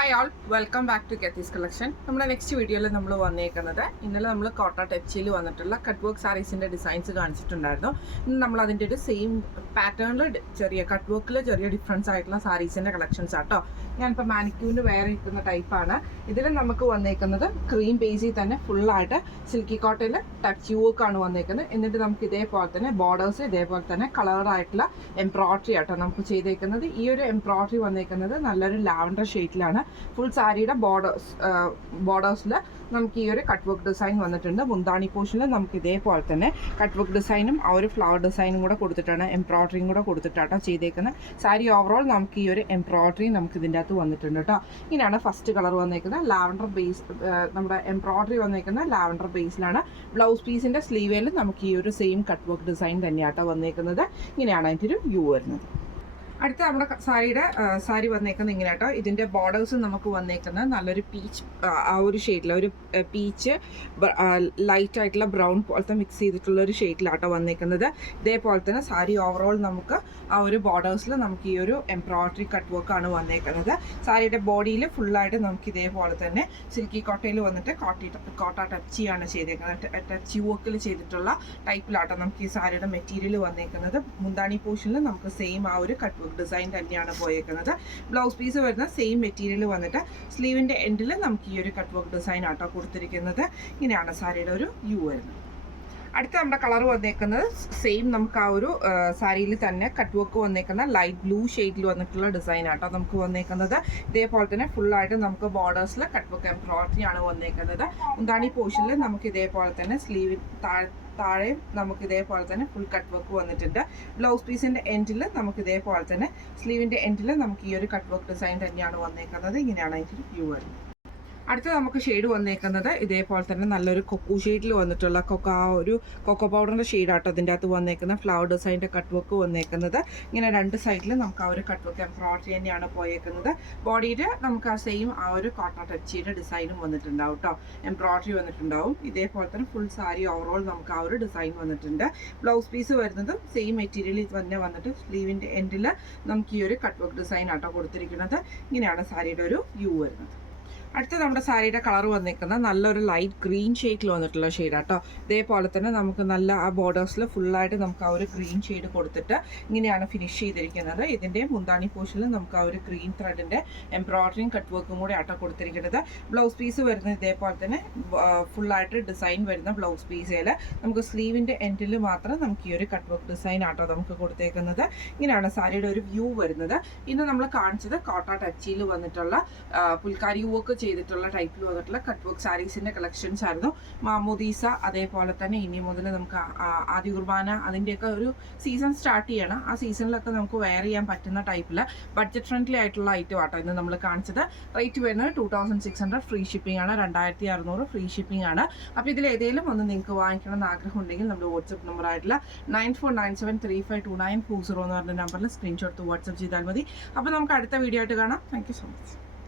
Hi all welcome back to കെത്തീസ് collection. നമ്മുടെ next വീഡിയോയിൽ നമ്മൾ വന്നേക്കുന്നത് ഇന്നലെ നമ്മൾ കോട്ട ടെച്ചിയിൽ വന്നിട്ടുള്ള കട്ട് വർക്ക് സാരീസിൻ്റെ ഡിസൈൻസ് കാണിച്ചിട്ടുണ്ടായിരുന്നു. ഇന്ന് നമ്മൾ അതിൻ്റെ ഒരു സെയിം പാറ്റേണിൽ ചെറിയ കട്ട് വർക്കിൽ ചെറിയ ഡിഫറൻസ് ആയിട്ടുള്ള സാരീസിൻ്റെ കളക്ഷൻസ് ആട്ടോ. ഞാനിപ്പോൾ മാനിക്യൂവിന് വേറെ ഇരിക്കുന്ന ടൈപ്പാണ്. ഇതിൽ നമുക്ക് വന്നേക്കുന്നത് ക്രീം ബേസിൽ തന്നെ ഫുള്ളായിട്ട് സിൽക്കി കോട്ടയിൽ ടച്ച് വർക്കാണ് വന്നേക്കുന്നത്. എന്നിട്ട് നമുക്ക് ഇതേപോലെ തന്നെ ബോർഡേഴ്സ് ഇതേപോലെ തന്നെ കളറായിട്ടുള്ള എംബ്രോയ്ഡറി ആട്ടോ നമുക്ക് ചെയ്തേക്കുന്നത്. ഈ ഒരു എംബ്രോയ്ഡറി വന്നേക്കുന്നത് നല്ലൊരു ലാവൻഡർ ഷെയ്ഡിലാണ്. ഫുൾ സാരിയുടെ ബോർഡേഴ്സിൽ നമുക്ക് ഈ ഒരു കട്ട് വർക്ക് ഡിസൈൻ വന്നിട്ടുണ്ട്. മുന്താണി പോർഷനിൽ നമുക്ക് ഇതേപോലെ തന്നെ കട്ട് വർക്ക് ഡിസൈനും ആ ഒരു ഫ്ലവർ ഡിസൈനും കൂടെ കൊടുത്തിട്ടാണ്, എംബ്രോയ്ഡറിയും കൂടെ കൊടുത്തിട്ടാട്ടോ ചെയ്തേക്കുന്നത്. സാരി ഓവറോൾ നമുക്ക് ഈ ഒരു എംബ്രോയ്ഡറി നമുക്ക് ഇതിൻ്റെ അകത്ത് വന്നിട്ടുണ്ട് കേട്ടോ. ഇങ്ങനെയാണ് ഫസ്റ്റ് കളർ വന്നേക്കുന്നത്. ലാവൻഡർ ബേസ്, നമ്മുടെ എംബ്രോയ്ഡറി വന്നേക്കുന്നത് ലാവൻഡർ ബേസിലാണ്. ബ്ലൗസ് പീസിൻ്റെ സ്ലീവേൽ നമുക്ക് ഈ ഒരു സെയിം കട്ട് വർക്ക് ഡിസൈൻ തന്നെയാട്ടോ വന്നേക്കുന്നത്. ഇങ്ങനെയാണ് അതിൻ്റെ ഒരു വ്യൂ വരുന്നത്. അടുത്ത നമ്മുടെ സാരി വന്നേക്കുന്നത് ഇങ്ങനെ കേട്ടോ. ഇതിൻ്റെ ബോർഡേഴ്സ് നമുക്ക് വന്നേക്കുന്നത് നല്ലൊരു പീച്ച്, ആ ഒരു ഷെയ്ഡിൽ ഒരു പീച്ച് ലൈറ്റ് ആയിട്ടുള്ള ബ്രൗൺ പോലത്തെ മിക്സ് ചെയ്തിട്ടുള്ള ഒരു ഷെയ്ഡിലാട്ടോ വന്നേക്കുന്നത്. ഇതേപോലെ തന്നെ സാരി ഓവറോൾ നമുക്ക് ആ ഒരു ബോർഡേഴ്സിൽ നമുക്ക് ഈ ഒരു എംബ്രോയ്ഡറി കട്ട് വർക്കാണ് വന്നേക്കുന്നത്. സാരിയുടെ ബോഡിയിൽ ഫുള്ളായിട്ട് നമുക്ക് ഇതേപോലെ തന്നെ സിൽക്കി കോട്ടയിൽ വന്നിട്ട് കോട്ട ടച്ചിയാണ് ചെയ്തേക്കുന്നത്. ടച്ച് വർക്കിൽ ചെയ്തിട്ടുള്ള ടൈപ്പിലാട്ടോ നമുക്ക് ഈ സാരിയുടെ മെറ്റീരിയൽ വന്നേക്കുന്നത്. മുന്താണി പോർഷനിൽ നമുക്ക് സെയിം ആ ഒരു കട്ട് ഡിസൈൻ തന്നെയാണ് പോയേക്കുന്നത്. ബ്ലൗസ് പീസ് വരുന്ന സെയിം മെറ്റീരിയൽ വന്നിട്ട് സ്ലീവിൻ്റെ എൻഡിൽ നമുക്ക് ഈ ഒരു കട്ട് വർക്ക് ഡിസൈൻ ആട്ടോ കൊടുത്തിരിക്കുന്നത്. ഇങ്ങനെയാണ് സാരിയുടെ ഒരു വ്യൂ വരുന്നത്. അടുത്ത നമ്മുടെ കളർ വന്നേക്കുന്നത് സെയിം നമുക്ക് ആ ഒരു സാരിയിൽ തന്നെ കട്ട് വർക്ക് വന്നേക്കുന്ന ലൈറ്റ് ബ്ലൂ ഷെയ്ഡിൽ വന്നിട്ടുള്ള ഡിസൈൻ ആട്ടോ നമുക്ക് വന്നേക്കുന്നത്. ഇതേപോലെ തന്നെ ഫുള്ളായിട്ട് നമുക്ക് ബോർഡേഴ്സിൽ കട്ട് വർക്ക് എംബ്രോയ്ഡറി ആണ് വന്നേക്കുന്നത്. മുന്താണി പോർഷനിൽ നമുക്ക് ഇതേപോലെ തന്നെ സ്ലീവിൽ താഴെയും നമുക്ക് ഇതേപോലെ തന്നെ ഫുൾ കട്ട് വർക്ക് വന്നിട്ടുണ്ട്. ബ്ലൗസ് പീസിൻ്റെ എൻഡിൽ നമുക്ക് ഇതേപോലെ തന്നെ സ്ലീവിൻ്റെ എൻഡിൽ നമുക്ക് ഈ ഒരു കട്ട് വർക്ക് ഡിസൈൻ തന്നെയാണ് വന്നേക്കുന്നത്. ഇങ്ങനെയാണ് അതിൻ്റെ വ്യൂ വരുന്നത്. അടുത്ത നമുക്ക് ഷെയ്ഡ് വന്നേക്കുന്നത് ഇതേപോലെ തന്നെ നല്ലൊരു കൊക്കോ ഷെയ്ഡിൽ വന്നിട്ടുള്ള കൊക്കോ പൗഡറിൻ്റെ ഷെയ്ഡാട്ടോ അതിൻ്റെ അകത്ത് വന്നേക്കുന്ന ഫ്ലവർ ഡിസൈൻ്റെ കട്ട് വർക്ക് വന്നേക്കുന്നത്. ഇങ്ങനെ രണ്ട് സൈഡിൽ നമുക്ക് ആ ഒരു കട്ട് വർക്ക് എംബ്രോയ്ഡറി തന്നെയാണ് പോയേക്കുന്നത്. ബോഡിയിൽ നമുക്ക് ആ സെയിം ആ ഒരു കോട്ട ടച്ചിയുടെ ഡിസൈനും വന്നിട്ടുണ്ടാവും കേട്ടോ. എംബ്രോയ്ഡറി വന്നിട്ടുണ്ടാവും. ഇതേപോലെ തന്നെ ഫുൾ സാരി ഓവറോൾ നമുക്ക് ആ ഒരു ഡിസൈൻ വന്നിട്ടുണ്ട്. ബ്ലൗസ് പീസ് വരുന്നതും സെയിം മെറ്റീരിയലിൽ തന്നെ വന്നിട്ട് സ്ലീവിൻ്റെ എൻഡിൽ നമുക്ക് ഈ ഒരു കട്ട് വർക്ക് ഡിസൈൻ ആട്ടോ കൊടുത്തിരിക്കുന്നത്. ഇങ്ങനെയാണ് സാരിയുടെ ഒരു വ്യൂ വരുന്നത്. അടുത്ത നമ്മുടെ സാരിയുടെ കളർ വന്നിരിക്കുന്നത് നല്ലൊരു ലൈറ്റ് ഗ്രീൻ ഷെയ്ഡിൽ വന്നിട്ടുള്ള ഷെയ്ഡാട്ടോ. ഇതേപോലെ തന്നെ നമുക്ക് നല്ല ആ ബോർഡേഴ്സിൽ ഫുള്ളായിട്ട് നമുക്ക് ആ ഒരു ഗ്രീൻ ഷെയ്ഡ് കൊടുത്തിട്ട് ഇങ്ങനെയാണ് ഫിനിഷ് ചെയ്തിരിക്കുന്നത്. ഇതിൻ്റെ മുന്താണി പോർഷനിൽ നമുക്ക് ആ ഒരു ഗ്രീൻ ത്രെഡിൻ്റെ എംബ്രോയ്ഡറിയും കട്ട് വർക്കും കൂടെ ആട്ടോ കൊടുത്തിരിക്കുന്നത്. ബ്ലൗസ് പീസ് വരുന്നത് ഇതേപോലെ തന്നെ ഫുള്ളായിട്ട് ഡിസൈൻ വരുന്ന ബ്ലൗസ് പീസിൽ നമുക്ക് സ്ലീവിൻ്റെ എൻഡിൽ മാത്രം നമുക്ക് ഈ ഒരു കട്ട് വർക്ക് ഡിസൈൻ ആട്ടോ നമുക്ക് കൊടുത്തേക്കുന്നത്. ഇങ്ങനെയാണ് സാരിയുടെ ഒരു വ്യൂ വരുന്നത്. ഇന്ന് നമ്മൾ കാണിച്ചത് കോട്ട ടച്ചിയിൽ വന്നിട്ടുള്ള പുൽക്കാരി വർക്ക് ചെയ്തിട്ടുള്ള ടൈപ്പിൽ വന്നിട്ടുള്ള കട്ട് വർക്ക് സാരീസിന്റെ കളക്ഷൻസ് ആയിരുന്നു. മാമോദീസ അതേപോലെ തന്നെ ഇനി മുതൽ നമുക്ക് ആദ്യ കുർബാന അതിൻ്റെയൊക്കെ ഒരു സീസൺ സ്റ്റാർട്ട് ചെയ്യണം. ആ സീസണിലൊക്കെ നമുക്ക് വെയർ ചെയ്യാൻ പറ്റുന്ന ടൈപ്പിൽ ബഡ്ജറ്റ് ഫ്രണ്ട്ലി ആയിട്ടുള്ള ഐറ്റം ആട്ടോ ഇന്ന് നമ്മൾ കാണിച്ചത്. റേറ്റ് വരുന്നത് 2600 ഫ്രീ ഷിപ്പിംഗ് ആണ്. 2600 ഫ്രീ ഷിപ്പിംഗ് ആണ്. അപ്പോൾ ഇതിൽ ഏതെങ്കിലും ഒന്ന് നിങ്ങൾക്ക് വാങ്ങിക്കണം എന്ന് ആഗ്രഹം ഉണ്ടെങ്കിൽ നമ്മുടെ വാട്സപ്പ് നമ്പർ ആയിട്ടുള്ള 9497352940 എന്ന് പറഞ്ഞ നമ്പറിൽ സ്ക്രീൻഷോട്ട് വാട്സപ്പ് ചെയ്താൽ മതി. അപ്പോൾ നമുക്ക് അടുത്ത വീഡിയോ ആയിട്ട് കാണാം. Thank you so much.